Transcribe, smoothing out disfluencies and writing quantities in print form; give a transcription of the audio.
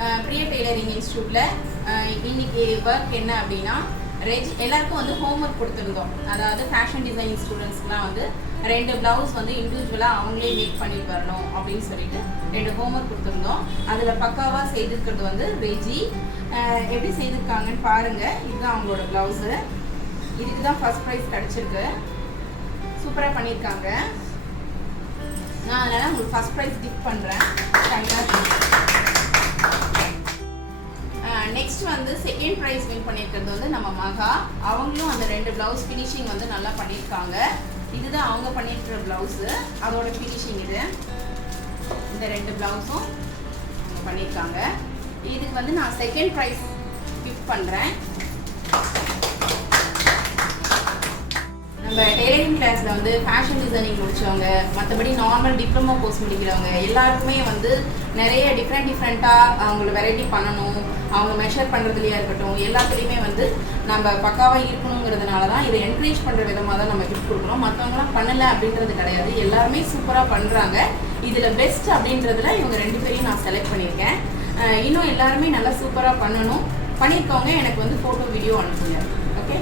Priya tailoring இன்ஸ்டியூட்டில் இன்னைக்கு work என்ன அப்படின்னா எல்லாருக்கும் வந்து ஹோம்ஒர்க் கொடுத்துருந்தோம். அதாவது ஃபேஷன் டிசைனிங் ஸ்டூடெண்ட்ஸ்க்குலாம் வந்து 2 ப்ளவுஸ் வந்து இண்டிவிஜுவலாக அவங்களே மேக் பண்ணிட்டு வரணும் அப்படின்னு சொல்லிட்டு 2 ஹோம்ஒர்க் கொடுத்துருந்தோம். அதில் பக்காவாக செய்திருக்கிறது வந்து ரெஜி. எப்படி செய்திருக்காங்கன்னு பாருங்கள். இதுதான் அவங்களோட ப்ளவுஸு. இதுக்கு தான் ஃபர்ஸ்ட் ப்ரைஸ் கிடச்சிருக்கு. சூப்பராக பண்ணியிருக்காங்க. நான் அதனால் உங்களுக்கு ஃபர்ஸ்ட் ப்ரைஸ் கிஃப்ட் பண்ணுறேன். நெக்ஸ்ட் வந்து செகண்ட் ப்ரைஸ் வின் பண்ணியிருக்கிறது வந்து நம்ம மகா. அவங்களும் அந்த 2 ப்ளவுஸ் ஃபினிஷிங் வந்து நல்லா பண்ணியிருக்காங்க. இதுதான் அவங்க பண்ணியிருக்கிற ப்ளவுஸு. அதோட ஃபினிஷிங் இது. இந்த 2 ப்ளவுஸும் அவங்க பண்ணியிருக்காங்க. இதுக்கு வந்து நான் செகண்ட் ப்ரைஸ் கிஃப்ட் பண்ணுறேன். நம்ம டெய்லரிங் கிளாஸில் வந்து ஃபேஷன் டிசைனிங் முடித்தவங்க, மற்றபடி நார்மல் டிப்ளமோ கோர்ஸ் முடிக்கிறவங்க எல்லாருக்குமே வந்து நிறைய டிஃப்ரெண்ட்டாக அவங்கள வெரைட்டி பண்ணணும், அவங்க மெஷர் பண்ணுறதுலையா இருக்கட்டும், எல்லாத்துலேயுமே வந்து நம்ம பக்காவாக இருக்கணுங்கிறதுனால தான் இதை என்கரேஜ் பண்ணுற விதமாக தான் நம்ம கிஃப்ட் கொடுக்குறோம். மற்றவங்களாம் பண்ணலை அப்படின்றது கிடையாது. எல்லாருமே சூப்பராக பண்ணுறாங்க. இதில் பெஸ்ட் அப்படின்றதுல இவங்க 2 பேரையும் நான் செலக்ட் பண்ணியிருக்கேன். இன்னும் எல்லாருமே நல்லா சூப்பராக பண்ணியிருக்கவங்க எனக்கு வந்து ஃபோட்டோ வீடியோ அனுப்புங்க. ஓகே.